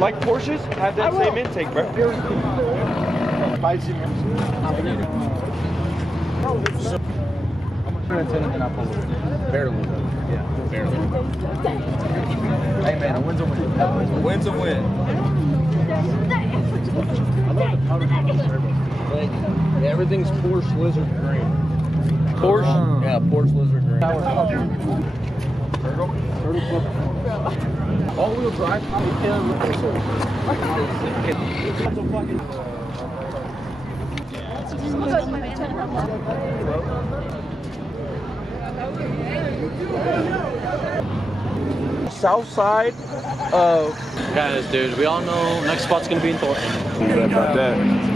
Like Porsches have that same intake, bro. 110 and then I pull it. Barely. Yeah, barely. Hey man, a win's a win. A win's a win. I love the powder service. Like, everything's Porsche Lizard Green. Porsche? Yeah, Porsche Lizard Green. All-wheel drive. South side of... Guys, dude, we all know next spot's gonna be in Thornton. About that.